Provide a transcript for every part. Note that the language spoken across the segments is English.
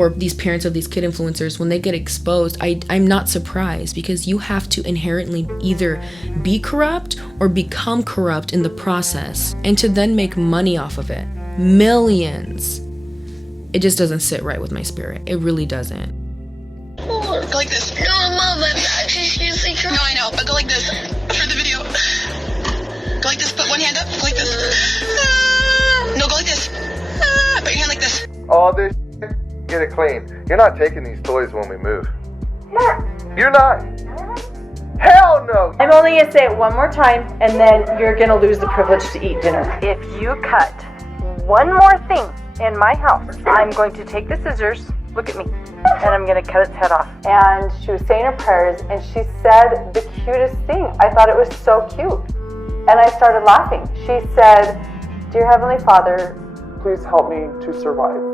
or these parents of these kid influencers, when they get exposed, I'm not surprised, because you have to inherently either be corrupt or become corrupt in the process, and to then make money off of it. Millions. It just doesn't sit right with my spirit. It really doesn't. Go like this. No, Mom, I'm actually seriously trying. No, I know, but go like this for the video. Go like this, put one hand up, go like this. No, go like this. Put your hand like this. All this get it clean. You're not taking these toys when we move. You're not. Hell no. I'm only gonna say it one more time, and then you're gonna lose the privilege to eat dinner. If you cut one more thing in my house, I'm going to take the scissors, look at me, and I'm gonna cut its head off. And she was saying her prayers, and she said the cutest thing. I thought it was so cute. And I started laughing. She said, "Dear Heavenly Father, Please help me to survive."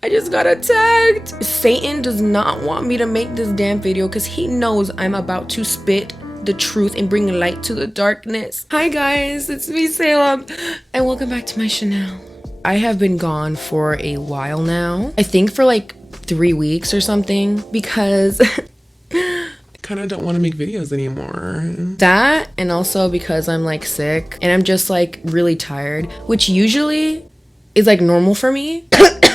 I just got attacked. Satan does not want me to make this damn video because he knows I'm about to spit the truth and bring light to the darkness. Hi guys, it's me, Salem, and welcome back to my channel. I have been gone for a while now. I think for like 3 weeks or something, because I kind of don't want to make videos anymore. That, and also because I'm like sick and I'm just like really tired, which usually is like normal for me.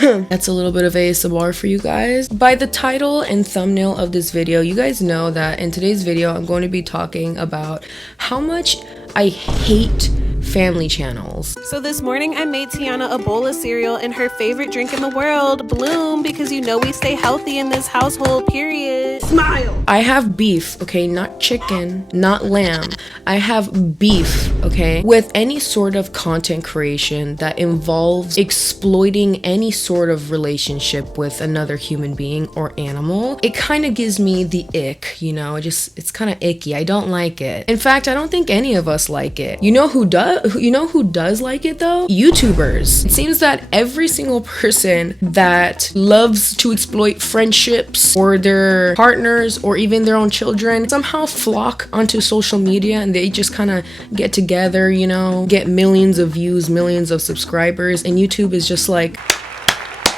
That's a little bit of ASMR for you guys. By the title and thumbnail of this video, you guys know that in today's video, I'm going to be talking about how much I hate family channels. So this morning I made Tiana a bowl of cereal and her favorite drink in the world, Bloom, because you know we stay healthy in this household, period. Smile! I have beef, okay? Not chicken, not lamb. I have beef, okay? With any sort of content creation that involves exploiting any sort of relationship with another human being or animal, it kind of gives me the ick, you know? It's kind of icky. I don't like it. In fact, I don't think any of us like it. You know who does? You know who does like it though? YouTubers. It seems that every single person that loves to exploit friendships or their partners or even their own children somehow flock onto social media, and they just kind of get together, you know, get millions of views, millions of subscribers, and YouTube is just like,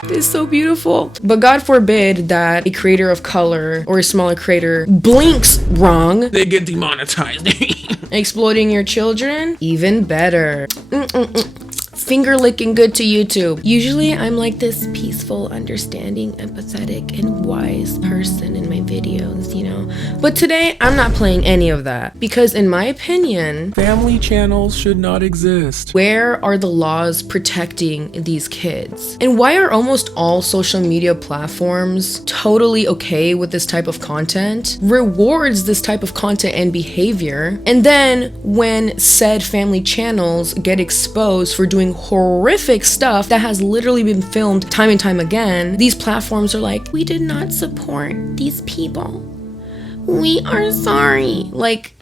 it's so beautiful. But God forbid that a creator of color or a smaller creator blinks wrong. They get demonetized. Exploiting your children? Even better. Finger licking good to YouTube. Usually I'm like this peaceful, understanding, empathetic, and wise person in my videos, you know. But today I'm not playing any of that, because in my opinion, family channels should not exist. Where are the laws protecting these kids? And why are almost all social media platforms totally okay with this type of content, rewards this type of content and behavior, and then when said family channels get exposed for doing horrific stuff that has literally been filmed time and time again, these platforms are like, we did not support these people. We are sorry. Like,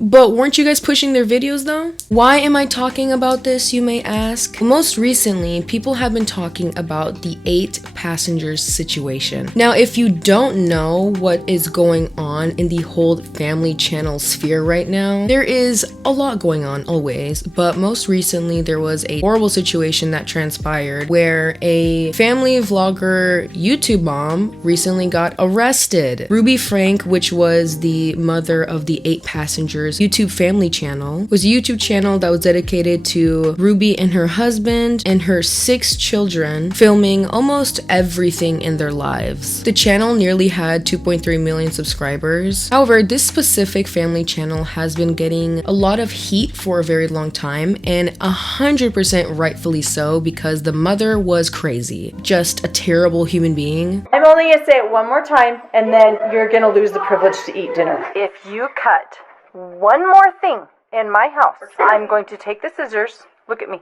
but weren't you guys pushing their videos though? Why am I talking about this, you may ask? Most recently, people have been talking about the 8 passengers situation. Now, if you don't know what is going on in the whole family channel sphere right now, there is a lot going on always, but most recently there was a horrible situation that transpired where a family vlogger YouTube mom recently got arrested. Ruby Franke, which was the mother of the 8 passengers YouTube family channel, was a YouTube channel that was dedicated to Ruby and her husband and her 6 children, filming almost everything in their lives. The channel nearly had 2.3 million subscribers. However, this specific family channel has been getting a lot of heat for a very long time, and 100% rightfully so, because the mother was crazy. Just a terrible human being. I'm only gonna say it one more time, and then you're gonna lose the privilege to eat dinner. If you cut one more thing in my house, I'm going to take the scissors, look at me,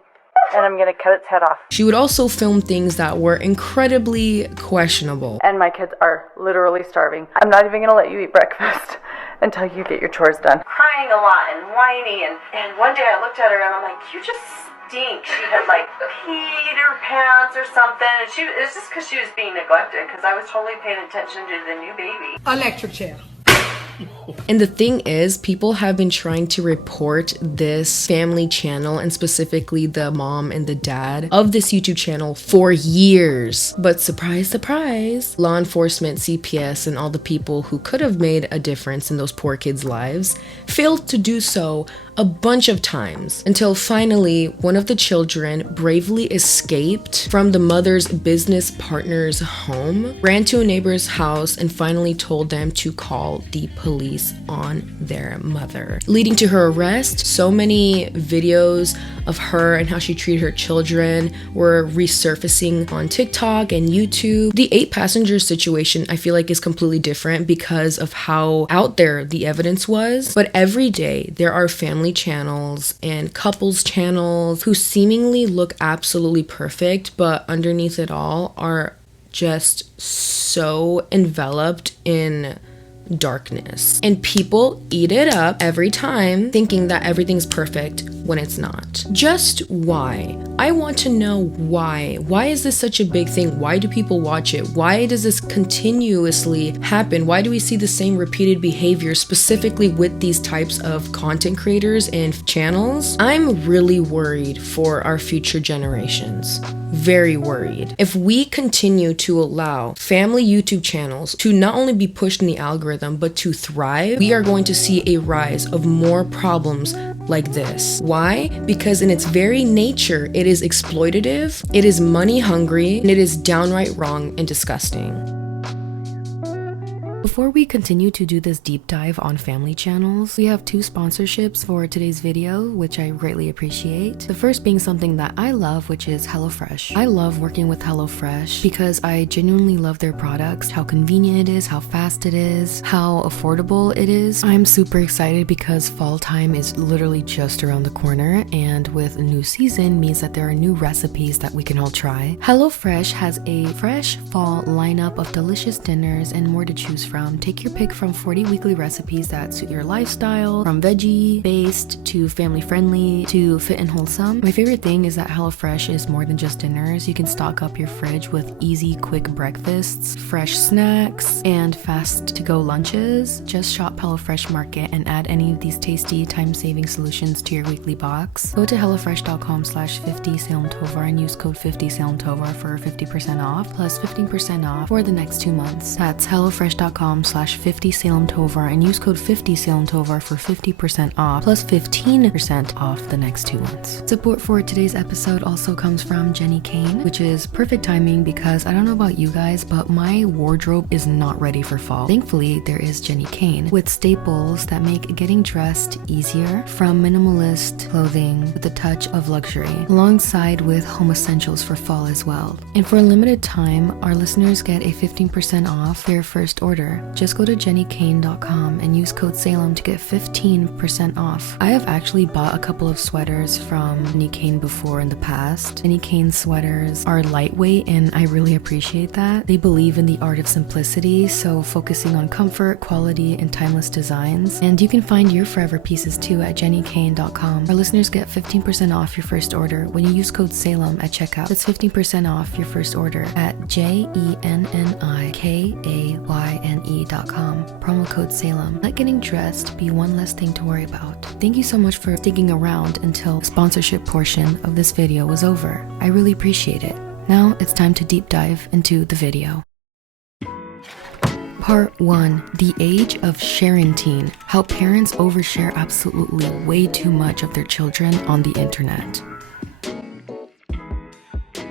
and I'm gonna cut its head off. She would also film things that were incredibly questionable. And my kids are literally starving. I'm not even gonna let you eat breakfast until you get your chores done. Crying a lot and whiny, and one day I looked at her and I'm like, you just stink. She had like peed her pants or something, and it was just because she was being neglected, because I was totally paying attention to the new baby. Electric chair. And the thing is, people have been trying to report this family channel, and specifically the mom and the dad of this YouTube channel, for years. But surprise, surprise, law enforcement, CPS, and all the people who could have made a difference in those poor kids' lives failed to do so a bunch of times, until finally one of the children bravely escaped from the mother's business partner's home, ran to a neighbor's house, and finally told them to call the police on their mother, leading to her arrest. So many videos of her and how she treated her children were resurfacing on TikTok and YouTube. The 8 passenger situation, I feel like, is completely different because of how out there the evidence was. But every day there are family channels and couples channels who seemingly look absolutely perfect, but underneath it all are just so enveloped in darkness. And people eat it up every time, thinking that everything's perfect when it's not. Just why? I want to know why. Why is this such a big thing? Why do people watch it? Why does this continuously happen? Why do we see the same repeated behavior, specifically with these types of content creators and channels? I'm really worried for our future generations. Very worried. If we continue to allow family YouTube channels to not only be pushed in the algorithm, but to thrive, we are going to see a rise of more problems like this. Why? Because in its very nature, it is exploitative, it is money hungry, and it is downright wrong and disgusting. Before we continue to do this deep dive on family channels, we have 2 sponsorships for today's video, which I greatly appreciate. The first being something that I love, which is HelloFresh. I love working with HelloFresh because I genuinely love their products, how convenient it is, how fast it is, how affordable it is. I'm super excited because fall time is literally just around the corner, and with a new season means that there are new recipes that we can all try. HelloFresh has a fresh fall lineup of delicious dinners and more to choose from. Take your pick from 40 weekly recipes that suit your lifestyle, from veggie-based to family-friendly to fit and wholesome. My favorite thing is that HelloFresh is more than just dinners. You can stock up your fridge with easy, quick breakfasts, fresh snacks, and fast-to-go lunches. Just shop HelloFresh Market and add any of these tasty, time-saving solutions to your weekly box. Go to hellofresh.com/50 Salem Tovar and use code 50 Salem Tovar for 50% off, plus 15% off for the next 2 months. That's hellofresh.com/50 Salem Tovar and use code 50 Salem Tovar for 50% off plus 15% off the next 2 months. Support for today's episode also comes from Jenny Kane, which is perfect timing because I don't know about you guys, but my wardrobe is not ready for fall. Thankfully, there is Jenny Kane with staples that make getting dressed easier, from minimalist clothing with a touch of luxury, alongside with home essentials for fall as well. And for a limited time, our listeners get a 15% off their first order. Just go to jennykane.com and use code Salem to get 15% off. I have actually bought a couple of sweaters from Jenny Kane before in the past. Jenny Kane sweaters are lightweight and I really appreciate that. They believe in the art of simplicity, so focusing on comfort, quality, and timeless designs. And you can find your forever pieces too at jennykane.com. Our listeners get 15% off your first order when you use code Salem at checkout. That's 15% off your first order at jennykane.com. Promo code Salem. Let getting dressed be one less thing to worry about. Thank you so much for sticking around until the sponsorship portion of this video was over. I really appreciate it. Now it's time to deep dive into the video. Part 1. The age of sharenting. How parents overshare absolutely way too much of their children on the internet.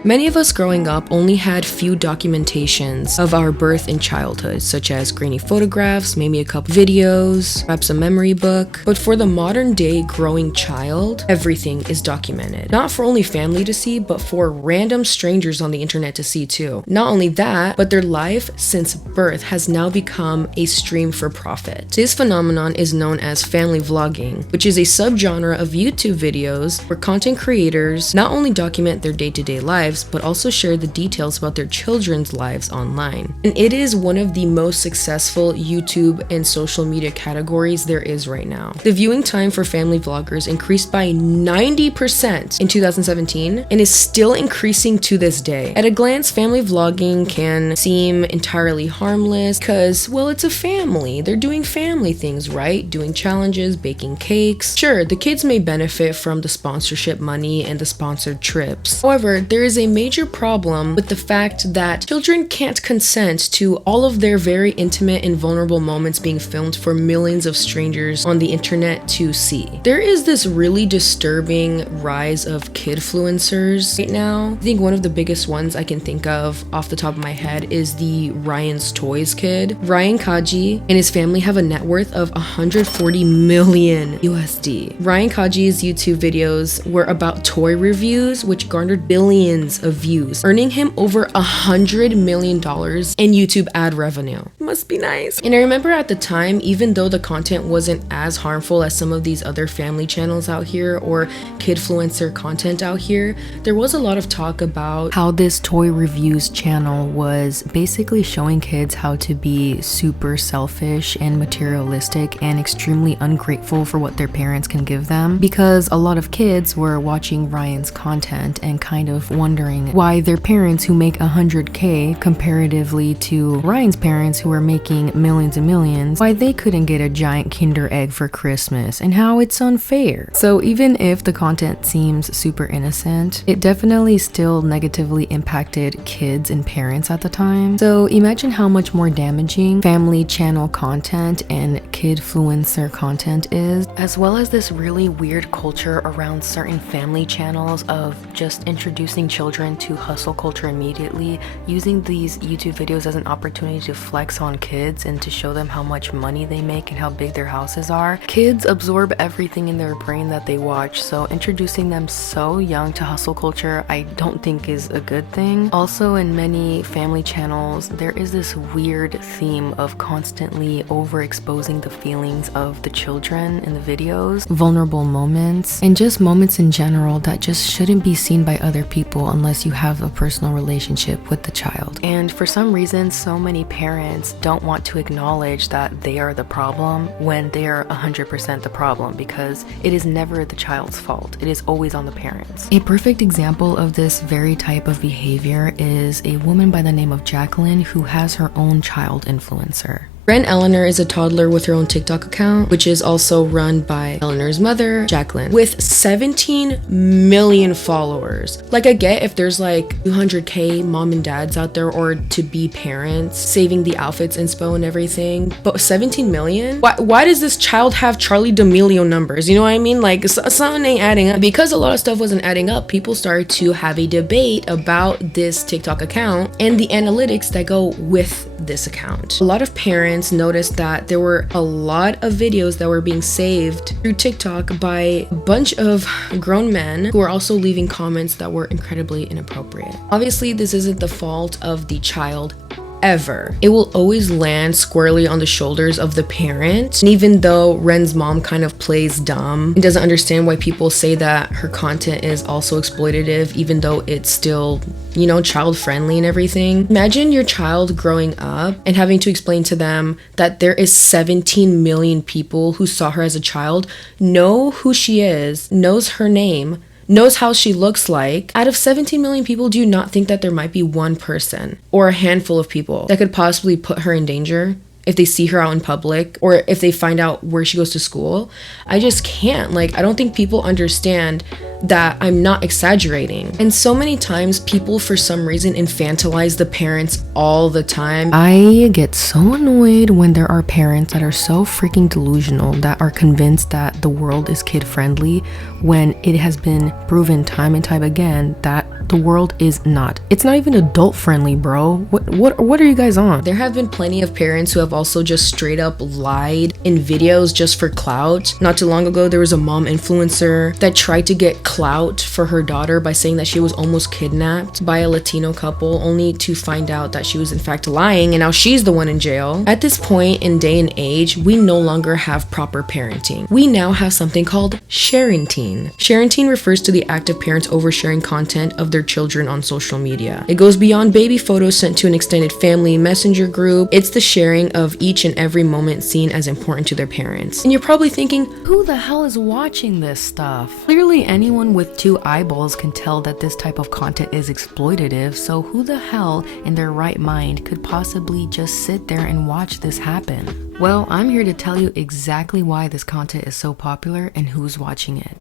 Many of us growing up only had few documentations of our birth and childhood, such as grainy photographs, maybe a couple videos, perhaps a memory book. But for the modern day growing child, everything is documented. Not for only family to see, but for random strangers on the internet to see too. Not only that, but their life since birth has now become a stream for profit. This phenomenon is known as family vlogging, which is a subgenre of YouTube videos where content creators not only document their day-to-day lives, but also share the details about their children's lives online. And it is one of the most successful YouTube and social media categories there is right now. The viewing time for family vloggers increased by 90% in 2017 and is still increasing to this day. At a glance, family vlogging can seem entirely harmless because, well, it's a family. They're doing family things, right? Doing challenges, baking cakes. Sure, the kids may benefit from the sponsorship money and the sponsored trips. However, there is a major problem with the fact that children can't consent to all of their very intimate and vulnerable moments being filmed for millions of strangers on the internet to see. There is this really disturbing rise of kidfluencers right now. I think one of the biggest ones I can think of off the top of my head is the Ryan's Toys kid. Ryan Kaji and his family have a net worth of 140 million USD. Ryan Kaji's YouTube videos were about toy reviews, which garnered billions of views, earning him over $100 million in YouTube ad revenue. Must be nice. And I remember at the time, even though the content wasn't as harmful as some of these other family channels out here or kidfluencer content out here, there was a lot of talk about how this toy reviews channel was basically showing kids how to be super selfish and materialistic and extremely ungrateful for what their parents can give them, because a lot of kids were watching Ryan's content and kind of wondering why their parents who make 100K comparatively to Ryan's parents who are making millions and millions, why they couldn't get a giant Kinder Egg for Christmas and how it's unfair. So even if the content seems super innocent, it definitely still negatively impacted kids and parents at the time. So imagine how much more damaging family channel content and kidfluencer content is, as well as this really weird culture around certain family channels of just introducing children to hustle culture immediately, using these YouTube videos as an opportunity to flex on kids and to show them how much money they make and how big their houses are. Kids absorb everything in their brain that they watch, so introducing them so young to hustle culture I don't think is a good thing. Also, in many family channels, there is this weird theme of constantly overexposing the feelings of the children in the videos, vulnerable moments, and just moments in general that just shouldn't be seen by other people unless you have a personal relationship with the child. And for some reason, so many parents don't want to acknowledge that they are the problem when they are 100% the problem, because it is never the child's fault. It is always on the parents. A perfect example of this very type of behavior is a woman by the name of Jacqueline who has her own child influencer. Ren Eleanor is a toddler with her own TikTok account, which is also run by Eleanor's mother, Jacqueline, with 17 million followers. Like, I get if there's like 200K mom and dads out there or to-be parents saving the outfits inspo and everything, but 17 million? Why does this child have Charlie D'Amelio numbers? You know what I mean? Like, something ain't adding up. Because a lot of stuff wasn't adding up, people started to have a debate about this TikTok account and the analytics that go with this account. A lot of parents noticed that there were a lot of videos that were being saved through TikTok by a bunch of grown men who are also leaving comments that were incredibly inappropriate. Obviously, this isn't the fault of the child ever. It will always land squarely on the shoulders of the parent. And even though Ren's mom kind of plays dumb and doesn't understand why people say that her content is also exploitative, even though it's still, you know, child friendly and everything. Imagine your child growing up and having to explain to them that there is 17 million people who saw her as a child, know who she is, knows her name, knows how she looks like. Out of 17 million people, do you not think that there might be one person or a handful of people that could possibly put her in danger if they see her out in public or if they find out where she goes to school? I just can't. Like, I don't think people understand that I'm not exaggerating. And so many times people for some reason infantilize the parents all the time. I get so annoyed when there are parents that are so freaking delusional that are convinced that the world is kid friendly when it has been proven time and time again that The world is not. It's not even adult friendly, bro. What are you guys on? There have been plenty of parents who have also just straight up lied in videos just for clout. Not too long ago, there was a mom influencer that tried to get clout for her daughter by saying that she was almost kidnapped by a Latino couple, only to find out that she was in fact lying, and now she's the one in jail. At this point in day and age, we no longer have proper parenting. We now have something called sharenting. Sharenting refers to the act of parents oversharing content of their children on social media. It goes beyond baby photos sent to an extended family messenger group. It's the sharing of each and every moment seen as important to their parents. And you're probably thinking, who the hell is watching this stuff? Clearly anyone with 2 eyeballs can tell that this type of content is exploitative, so who the hell in their right mind could possibly just sit there and watch this happen? Well, I'm here to tell you exactly why this content is so popular and who's watching it.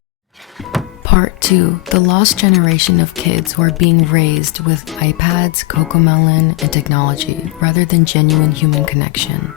Part 2. The lost generation of kids who are being raised with iPads, Cocomelon, and technology, rather than genuine human connection.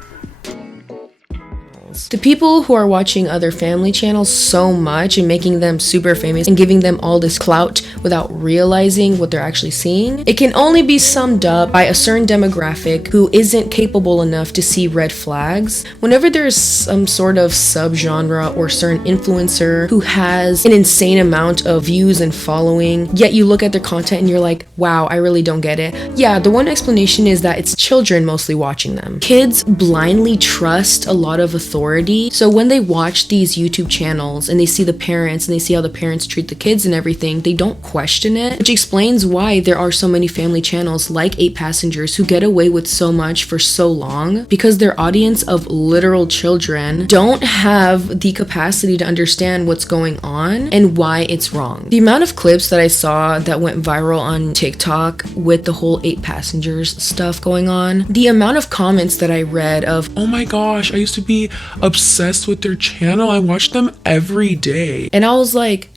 The people who are watching other family channels so much and making them super famous and giving them all this clout without realizing what they're actually seeing, it can only be summed up by a certain demographic who isn't capable enough to see red flags. Whenever there's some sort of subgenre or certain influencer who has an insane amount of views and following, yet you look at their content and you're like, wow, I really don't get it. Yeah, the one explanation is that it's children mostly watching them. Kids blindly trust a lot of authority. So when they watch these YouTube channels and they see the parents and they see how the parents treat the kids and everything, they don't question it, which explains why there are so many family channels like 8 Passengers who get away with so much for so long, because their audience of literal children don't have the capacity to understand what's going on and why it's wrong. The amount of clips that I saw that went viral on TikTok with the whole 8 Passengers stuff going on, the amount of comments that I read of, Oh my gosh, I used to be obsessed with their channel. I watch them every day. and I was like,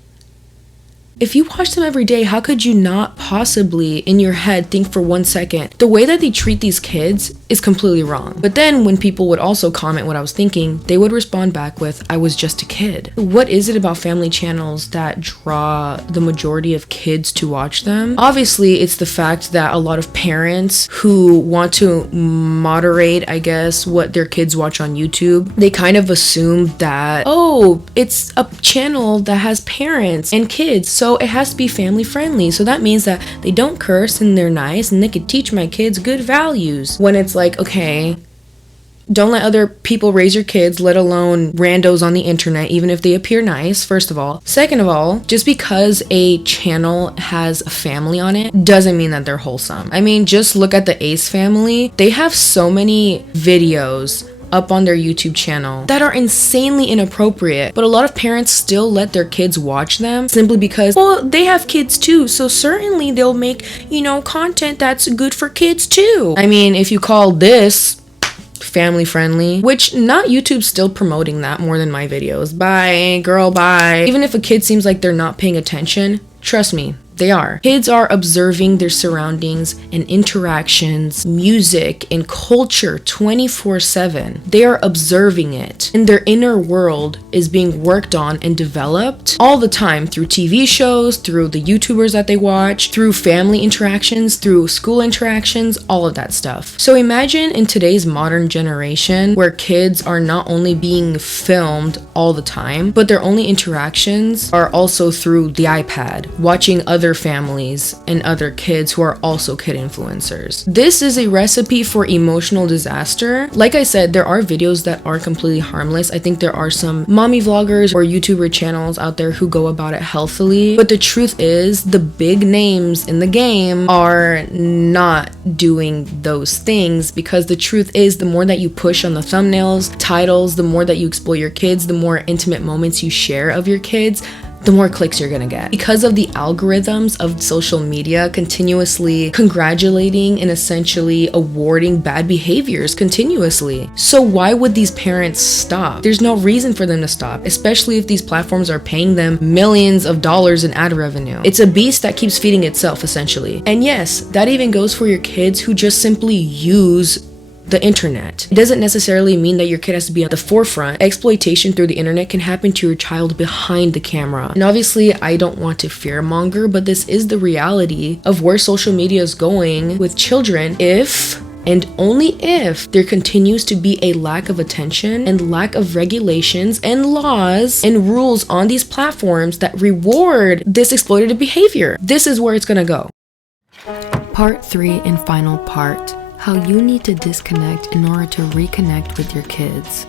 if you watch them every day, how could you not possibly in your head think for 1 second, the way that they treat these kids is completely wrong? But then when people would also comment what I was thinking, they would respond back with, I was just a kid. What is it about family channels that draw the majority of kids to watch them? Obviously, it's the fact that a lot of parents who want to moderate, I guess, what their kids watch on YouTube, they kind of assume that, oh, it's a channel that has parents and kids, so it has to be family friendly. So that means that they don't curse and they're nice and they could teach my kids good values. When it's like, okay, don't let other people raise your kids, let alone randos on the internet, even if they appear nice, first of all. Second of all, just because a channel has a family on it doesn't mean that they're wholesome. I mean, just look at the Ace family. They have so many videos up on their YouTube channel that are insanely inappropriate, but a lot of parents still let their kids watch them simply because, well, they have kids too, so certainly they'll make, content that's good for kids too. I mean, if you call this family friendly, which not YouTube's still promoting that more than my videos. Bye, girl, bye. Even if a kid seems like they're not paying attention, trust me, they are. Kids are observing their surroundings and interactions, music, and culture 24/7. They are observing it, and their inner world is being worked on and developed all the time through TV shows, through the YouTubers that they watch, through family interactions, through school interactions, all of that stuff. So imagine in today's modern generation where kids are not only being filmed all the time, but their only interactions are also through the iPad, watching other families and other kids who are also kid influencers. This is a recipe for emotional disaster. Like I said, there are videos that are completely harmless. I think there are some mommy vloggers or YouTuber channels out there who go about it healthily, but the truth is the big names in the game are not doing those things, because the truth is the more that you push on the thumbnails, titles, the more that you exploit your kids, the more intimate moments you share of your kids, the more clicks you're gonna get. Because of the algorithms of social media continuously congratulating and essentially awarding bad behaviors continuously. So why would these parents stop? There's no reason for them to stop, especially if these platforms are paying them millions of dollars in ad revenue. It's a beast that keeps feeding itself, essentially. And yes, that even goes for your kids who just simply use the internet. It doesn't necessarily mean that your kid has to be at the forefront. Exploitation through the internet can happen to your child behind the camera. And obviously, I don't want to fearmonger, but this is the reality of where social media is going with children if and only if there continues to be a lack of attention and lack of regulations and laws and rules on these platforms that reward this exploitative behavior. This is where it's gonna go. Part 3 and final part, how you need to disconnect in order to reconnect with your kids.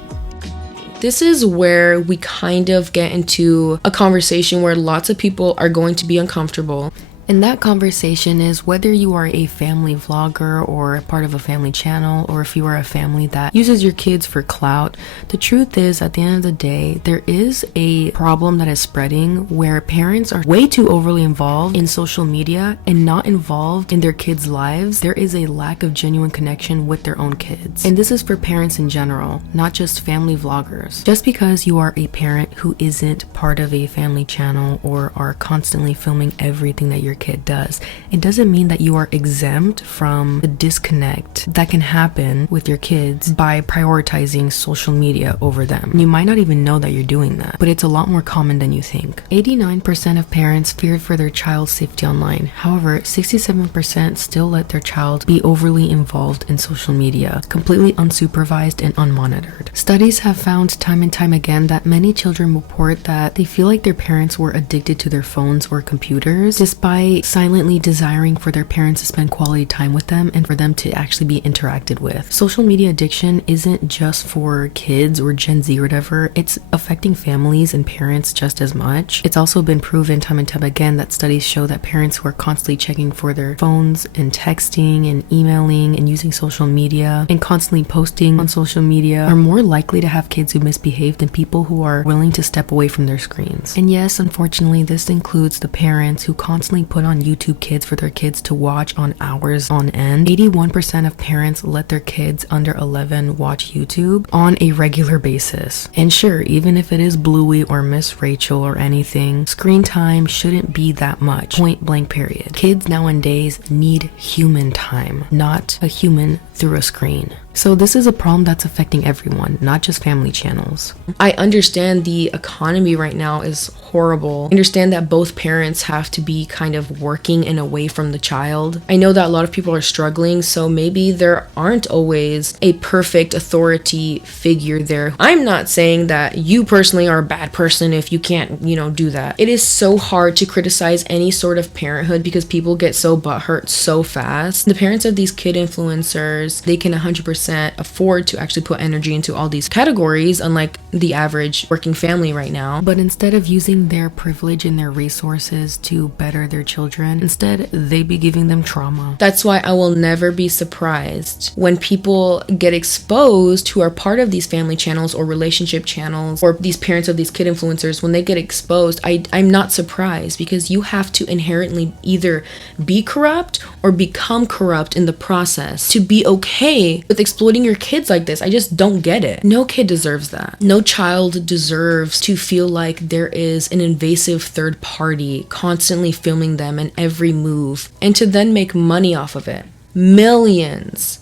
This is where we kind of get into a conversation where lots of people are going to be uncomfortable. And that conversation is whether you are a family vlogger or part of a family channel, or if you are a family that uses your kids for clout. The truth is, at the end of the day, there is a problem that is spreading where parents are way too overly involved in social media and not involved in their kids' lives. There is a lack of genuine connection with their own kids. And this is for parents in general, not just family vloggers. Just because you are a parent who isn't part of a family channel or are constantly filming everything that your kid does, it doesn't mean that you are exempt from the disconnect that can happen with your kids by prioritizing social media over them. You might not even know that you're doing that, but it's a lot more common than you think. 89% of parents feared for their child's safety online. However, 67% still let their child be overly involved in social media, completely unsupervised and unmonitored. Studies have found time and time again that many children report that they feel like their parents were addicted to their phones or computers, despite silently desiring for their parents to spend quality time with them and for them to actually be interacted with. Social media addiction isn't just for kids or Gen Z or whatever, it's affecting families and parents just as much. It's also been proven time and time again that studies show that parents who are constantly checking for their phones and texting and emailing and using social media and constantly posting on social media are more likely to have kids who misbehave than people who are willing to step away from their screens. And yes, unfortunately, this includes the parents who constantly put on YouTube Kids for their kids to watch on hours on end. 81% of parents let their kids under 11 watch YouTube on a regular basis. And sure, even if it is Bluey or Miss Rachel or anything, screen time shouldn't be that much. Point blank period. Kids nowadays need human time, not a human through a screen. So this is a problem that's affecting everyone, not just family channels. I understand the economy right now is horrible. I understand that both parents have to be kind of working and away from the child. I know that a lot of people are struggling, so maybe there aren't always a perfect authority figure there. I'm not saying that you personally are a bad person if you can't, do that. It is so hard to criticize any sort of parenthood because people get so butthurt so fast. The parents of these kid influencers, they can 100% afford to actually put energy into all these categories, unlike the average working family right now. But instead of using their privilege and their resources to better their children, instead they be giving them trauma. That's why I will never be surprised when people get exposed who are part of these family channels or relationship channels or these parents of these kid influencers. When they get exposed, I'm not surprised, because you have to inherently either be corrupt or become corrupt in the process to be okay with exploiting your kids like this. I just don't get it. No kid deserves that. No child deserves to feel like there is an invasive third party constantly filming them and every move, and to then make money off of it. Millions.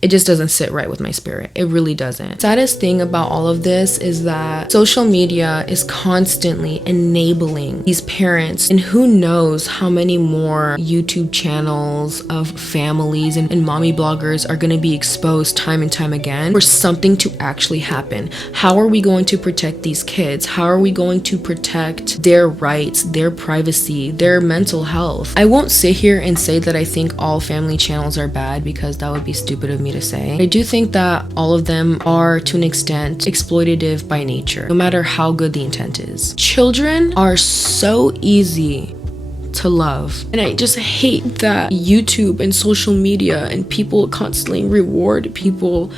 It just doesn't sit right with my spirit. It really doesn't. Saddest thing about all of this is that social media is constantly enabling these parents, and who knows how many more YouTube channels of families and mommy bloggers are going to be exposed time and time again for something to actually happen. How are we going to protect these kids? How are we going to protect their rights, their privacy, their mental health? I won't sit here and say that I think all family channels are bad, because that would be stupid of me to say. I do think that all of them are, to an extent, exploitative by nature, no matter how good the intent is. Children are so easy to love, and I just hate that YouTube and social media and people constantly reward people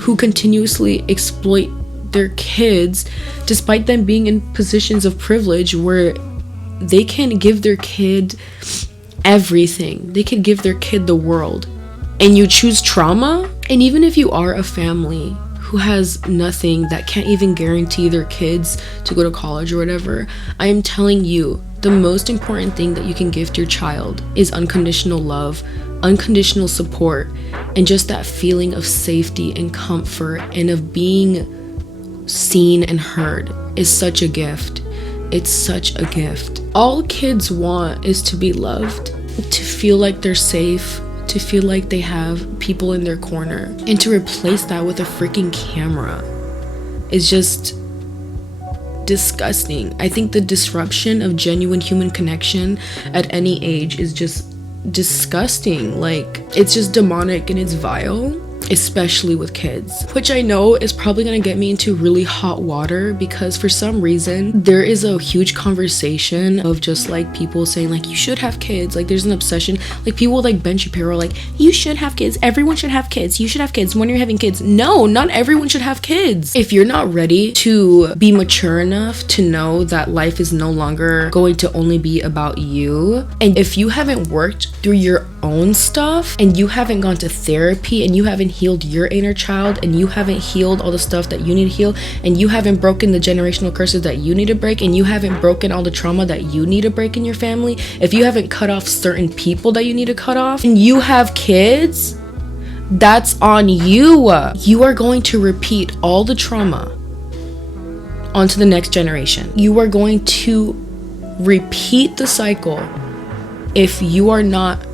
who continuously exploit their kids despite them being in positions of privilege where they can give their kid everything. They could give their kid the world, and you choose trauma. And even if you are a family who has nothing, that can't even guarantee their kids to go to college or whatever, I am telling you, the most important thing that you can gift your child is unconditional love, unconditional support, and just that feeling of safety and comfort and of being seen and heard is such a gift. It's such a gift. All kids want is to be loved, to feel like they're safe, to feel like they have people in their corner. And to replace that with a freaking camera is just disgusting. I think the disruption of genuine human connection at any age is just disgusting. Like, it's just demonic and it's vile, especially with kids, which I know is probably gonna get me into really hot water, because for some reason there is a huge conversation of just like people saying like, you should have kids. Like, there's an obsession, like people like Ben Shapiro, like, you should have kids, everyone should have kids, you should have kids. When you're having kids, no, not everyone should have kids. If you're not ready to be mature enough to know that life is no longer going to only be about you, and if you haven't worked through your own stuff, and you haven't gone to therapy, and you haven't healed your inner child, and you haven't healed all the stuff that you need to heal, and you haven't broken the generational curses that you need to break, and you haven't broken all the trauma that you need to break in your family, if you haven't cut off certain people that you need to cut off, and you have kids, that's on you. You are going to repeat all the trauma onto the next generation. You are going to repeat the cycle if you are not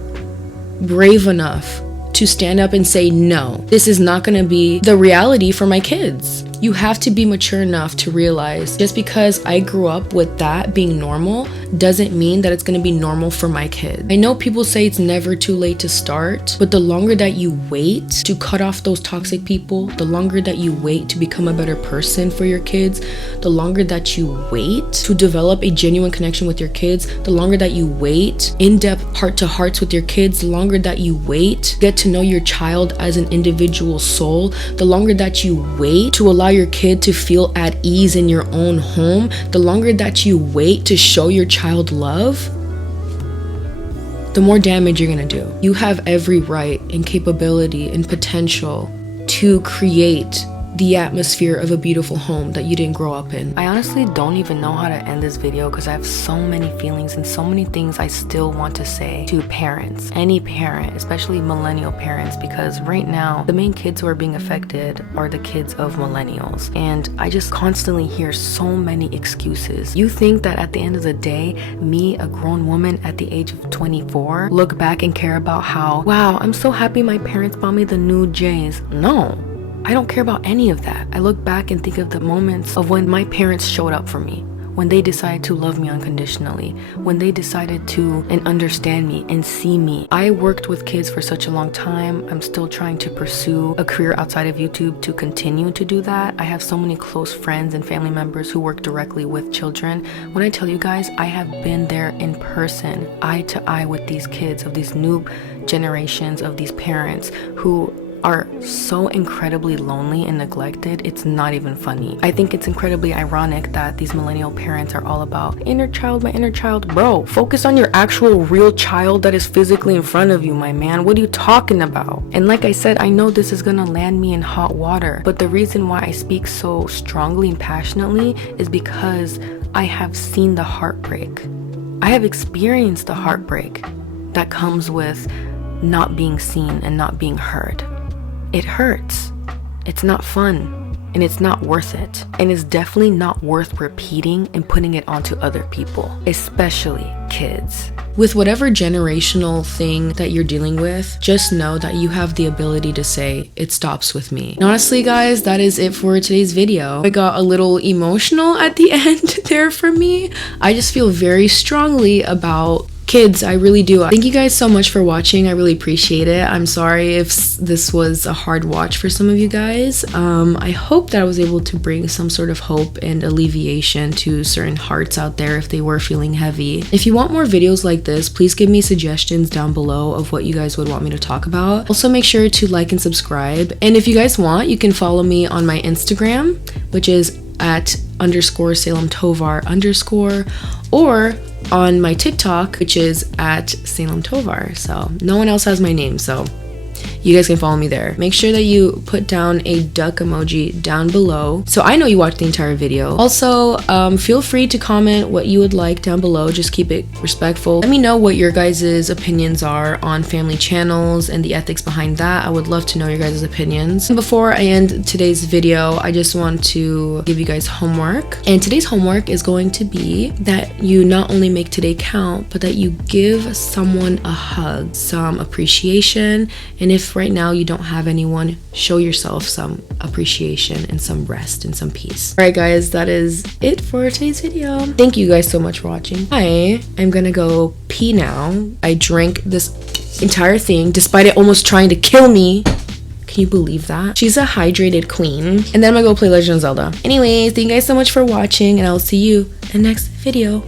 brave enough to stand up and say, no, this is not going to be the reality for my kids. You have to be mature enough to realize just because I grew up with that being normal doesn't mean that it's going to be normal for my kids. I know people say it's never too late to start, but the longer that you wait to cut off those toxic people, the longer that you wait to become a better person for your kids, the longer that you wait to develop a genuine connection with your kids, the longer that you wait in-depth heart-to-hearts with your kids, the longer that you wait to get to know your child as an individual soul, the longer that you wait to allow your kid to feel at ease in your own home, the longer that you wait to show your child love, the more damage you're gonna do. You have every right and capability and potential to create the atmosphere of a beautiful home that you didn't grow up in. I honestly don't even know how to end this video because I have so many feelings and so many things I still want to say to parents, any parent, especially millennial parents, because right now the main kids who are being affected are the kids of millennials, and I just constantly hear so many excuses. You think that at the end of the day, me, a grown woman at the age of 24, look back and care about how, wow, I'm so happy my parents bought me the new J's? No, I don't care about any of that. I look back and think of the moments of when my parents showed up for me, when they decided to love me unconditionally, when they decided to and understand me and see me. I worked with kids for such a long time. I'm still trying to pursue a career outside of YouTube to continue to do that. I have so many close friends and family members who work directly with children. When I tell you guys, I have been there in person, eye to eye with these kids, of these new generations of these parents who are so incredibly lonely and neglected, it's not even funny. I think it's incredibly ironic that these millennial parents are all about inner child, my inner child. Bro, focus on your actual real child that is physically in front of you, my man. What are you talking about? And like I said, I know this is gonna land me in hot water, but the reason why I speak so strongly and passionately is because I have seen the heartbreak. I have experienced the heartbreak that comes with not being seen and not being heard. It hurts. It's not fun, and it's not worth it. And it's definitely not worth repeating and putting it onto other people, especially kids. With whatever generational thing that you're dealing with, just know that you have the ability to say, it stops with me. And honestly, guys, that is it for today's video. I got a little emotional at the end there for me. I just feel very strongly about kids, I really do. Thank you guys so much for watching. I really appreciate it. I'm sorry if this was a hard watch for some of you guys. I hope that I was able to bring some sort of hope and alleviation to certain hearts out there if they were feeling heavy. If you want more videos like this, please give me suggestions down below of what you guys would want me to talk about. Also, make sure to like and subscribe. And if you guys want, you can follow me on my Instagram, which is @_Salem Tovar _ or on my TikTok, which is @Salem Tovar. So no one else has my name, so you guys can follow me there. Make sure that you put down a duck emoji down below so I know you watched the entire video. Also, feel free to comment what you would like down below. Just keep it respectful. Let me know what your guys' opinions are on family channels and the ethics behind that. I would love to know your guys' opinions. And before I end today's video, I just want to give you guys homework. And today's homework is going to be that you not only make today count, but that you give someone a hug, some appreciation. And if right now you don't have anyone, show yourself some appreciation and some rest and some peace. All right, guys, that is it for today's video. Thank you guys so much for watching. I am gonna go pee now. I drank this entire thing despite it almost trying to kill me. Can you believe that? She's a hydrated queen. And then I'm gonna go play Legend of Zelda. Anyways, thank you guys so much for watching, and I'll see you in the next video.